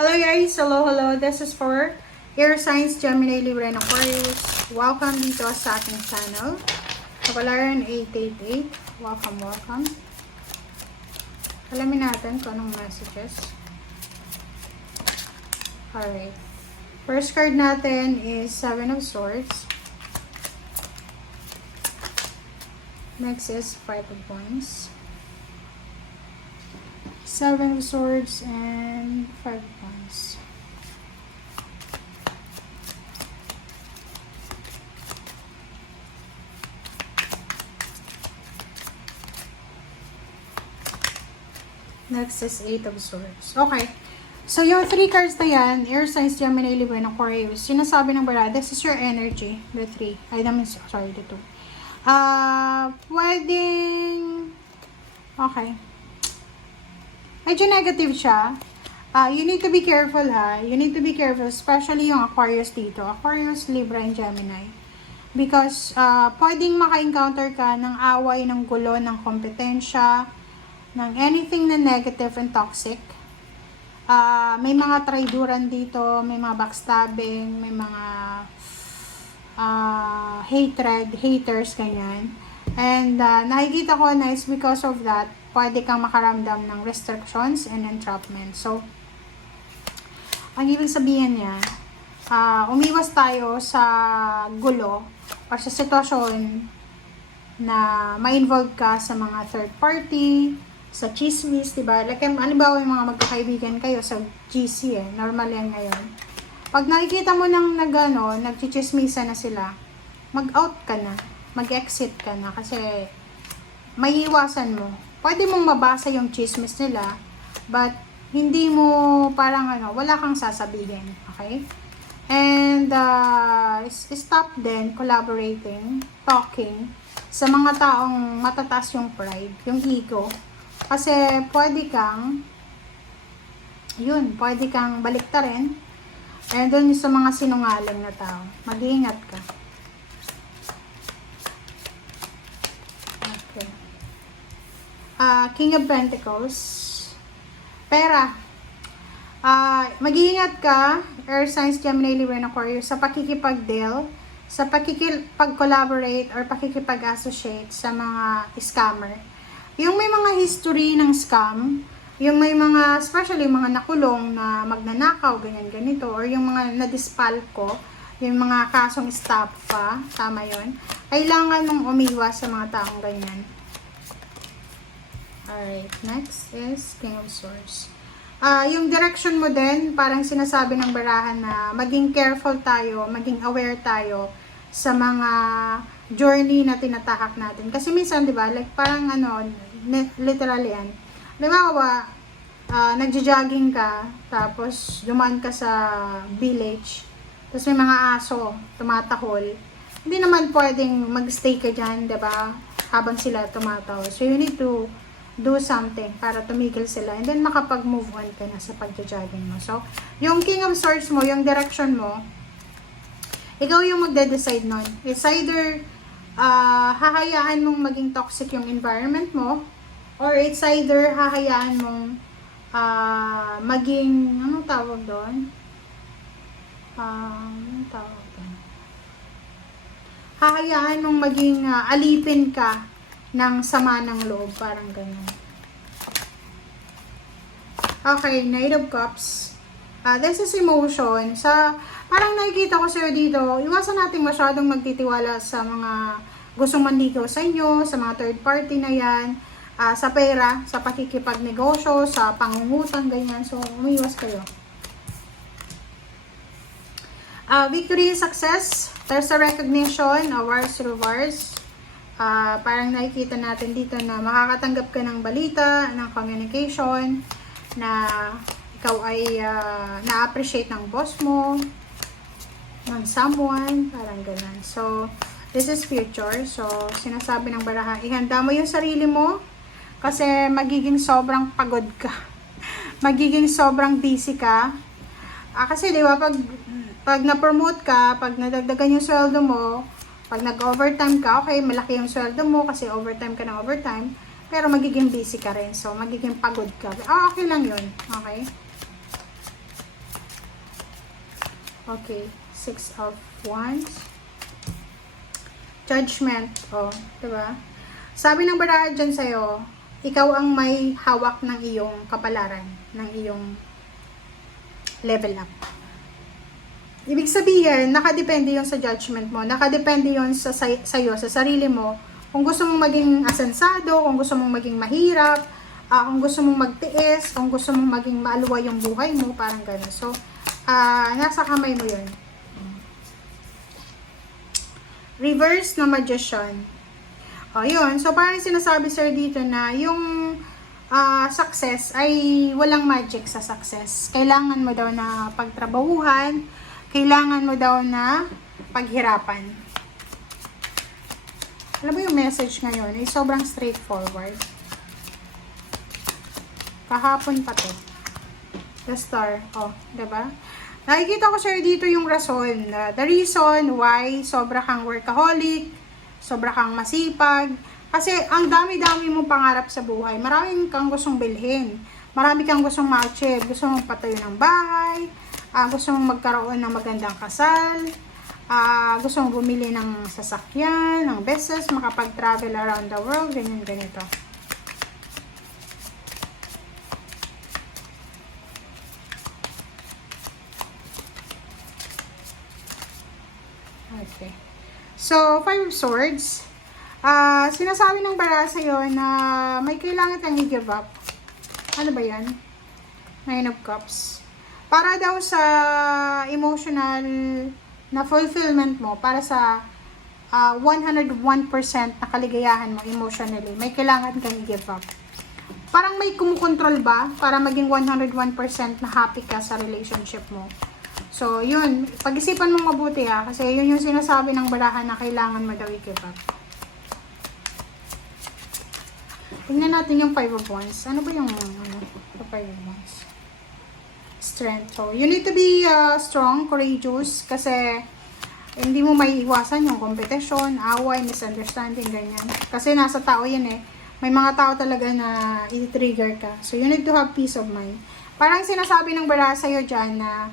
Hello guys! Hello! This is for Air Signs, Gemini, Libra, and Aquarius. Welcome dito sa aking channel. Kapalaran 888. Welcome. Alamin natin kung anong messages. Alright. First card natin is Seven of Swords. Next is Five of Wands. Seven of Swords and Five of Wands. Next is Eight of Swords. Okay. So, yung three cards na yan, Air Signs, Gemini, Libra, and Aquarius, sinasabi ng barada, this is your energy. The three. Sorry, the two. Pwedeng... Okay. Medyo negative siya. You need to be careful ha. You need to be careful, especially yung Aquarius dito. Aquarius, Libra, and Gemini. Because pwedeng maka-encounter ka ng away, ng gulo, ng kompetensya, ng anything na negative and toxic. May mga traiduran dito, may mga backstabbing, may mga haters, ganyan. And nakikita ko na it's because of that, pwede kang makaramdam ng restrictions and entrapment. So, ang ibig sabihin niya, umiwas tayo sa gulo o sa sitwasyon na ma-involve ka sa mga third party, sa chismis, diba? Like, halimbawa yung mga magkakaibigan kayo sa GC normal yan ngayon. Pag nakikita mo nang nagchichismisa na sila, mag-out ka na, mag-exit ka na, kasi may iwasan mo. Pwede mong mabasa yung chismis nila, but hindi mo parang wala kang sasabihin, okay? And stop then collaborating, talking sa mga taong matataas yung pride, yung ego. Kasi pwede kang baliktarin. And dun sa mga sinungaling na tao, mag-iingat ka. Okay. King of Pentacles. Pera. Mag-iingat ka, Air Signs, Gemini, Libra, and Aquarius, sa pakikipag-deal, sa pakikipag-collaborate, or pakikipag-associate sa mga scammer. Yung may mga history ng scam, yung may mga, especially mga nakulong na magnanakaw, ganito, or yung mga nadispalko, yung mga kasong estafa, tama yun, kailangan mong umiwas sa mga taong ganyan. Alright, next is King of Swords. Yung direction mo din, parang sinasabi ng barahan na maging careful tayo, maging aware tayo sa mga journey na tinatahak natin. Kasi minsan, di ba, like parang literally yan. Halimbawa, nagja-jogging ka, tapos dumaan ka sa village, tapos may mga aso, tumatahol. Hindi naman pwedeng mag-stay ka dyan, di ba, habang sila tumatahol. So, you need to do something para tumigil sila, and then makapag-move on ka na sa pagja-jogging mo. So, yung King of Swords mo, yung direction mo, ikaw yung magde-decide nun. It's either hahayaan mong maging toxic yung environment mo, or it's either hahayaan mong maging, anong tawag doon? Hahayaan mong maging alipin ka ng sama ng loob, parang ganyan. Okay, Knight of Cups. This is emotion. Parang nakikita ko sa'yo dito, iwasan natin masyadong magtitiwala sa mga gustong manligaw sa inyo, sa mga third party na yan, sa pera, sa pakikipagnegosyo, sa pangungutang, ganyan. So, umiwas kayo. Victory and success. There's a recognition, awards, rewards. Parang nakikita natin dito na makakatanggap ka ng balita, ng communication, na ikaw ay na-appreciate ng boss mo, ng someone, parang ganun. So, this is future. So, sinasabi ng baraha, ihanda mo yung sarili mo kasi magiging sobrang pagod ka. Magiging sobrang busy ka. Kasi di ba, pag na-promote ka, pag nadagdagan yung sweldo mo, pag nag-overtime ka, okay, malaki yung sweldo mo kasi overtime ka ng overtime, pero magiging busy ka rin. So, magiging pagod ka. Okay lang yun. Okay? Okay, 6 of Wands. Judgment. Oh, diba? Sabi ng barahan dyan sa'yo, ikaw ang may hawak ng iyong kapalaran, ng iyong level up. Ibig sabihin, nakadepende yon sa judgment mo, nakadepende yon sa'yo, sa sarili mo, kung gusto mong maging asensado, kung gusto mong maging mahirap, kung gusto mong magtiis, kung gusto mong maging maaluwa yung buhay mo, parang gano'n. So, nasa kamay mo yun. Reverse na Magician. O, yun. So, parang sinasabi sir dito na yung success ay walang magic sa success. Kailangan mo daw na pagtrabahuhan, kailangan mo daw na paghirapan. Alam mo yung message ngayon ay sobrang straightforward. Kahapon pa to. The Star. Oh, diba? Nakikita ko sir dito yung rason. The reason why sobra kang workaholic, sobra kang masipag. Kasi ang dami-dami mong pangarap sa buhay. Maraming kang gustong bilhin. Marami kang gustong ma-achieve. Gusto mong patayo ng bahay. Gusto mong magkaroon ng magandang kasal. Gusto mong bumili ng sasakyan, ng business, makapag-travel around the world, ganyan, ganito. Okay. So, 5 of Swords. Sinasabi ng bara sa'yo na may kailangan kang i-give up. Ano ba yan? 9 of Cups. Para daw sa emotional na fulfillment mo, para sa 101% na kaligayahan mo emotionally, may kailangan kang i-give up. Parang may kumukontrol ba para maging 101% na happy ka sa relationship mo. So, yun. Pag-isipan mo mabuti kasi yun yung sinasabi ng barahan na kailangan mo daw i-give up. Tingnan natin yung 5 of Wands. Ano ba yung 5 of Wands? Strength. So, you need to be strong, courageous, kasi hindi mo maiiwasan yung competition, away, misunderstanding, ganyan. Kasi nasa tao yan eh. May mga tao talaga na i-trigger ka. So, you need to have peace of mind. Parang sinasabi ng bara sa'yo dyan na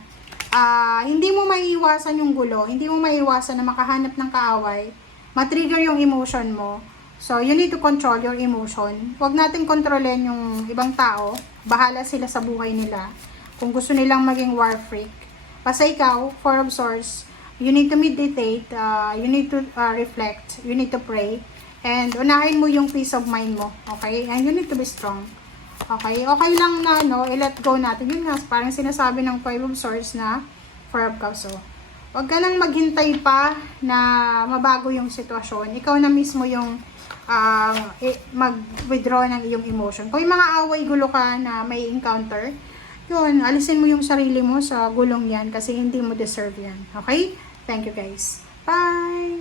hindi mo maiiwasan yung gulo, hindi mo maiiwasan na makahanap ng kaaway, matrigger yung emotion mo. So, you need to control your emotion. Huwag natin kontrolin yung ibang tao. Bahala sila sa buhay nila. Kung gusto nilang maging war freak. Basta ikaw, 4 of Swords, you need to meditate, you need to reflect, you need to pray, and unahin mo yung peace of mind mo, okay? And you need to be strong. Okay? Okay lang na, i-let go natin. Yun nga, parang sinasabi ng 5 of Swords na 4 of Cups. So, huwag ka nang maghintay pa na mabago yung sitwasyon. Ikaw na mismo yung mag-withdraw ng iyong emotion. Kung yung mga away, gulo ka na may encounter, yun, alisin mo yung sarili mo sa gulong yan kasi hindi mo deserve yan. Okay? Thank you guys. Bye!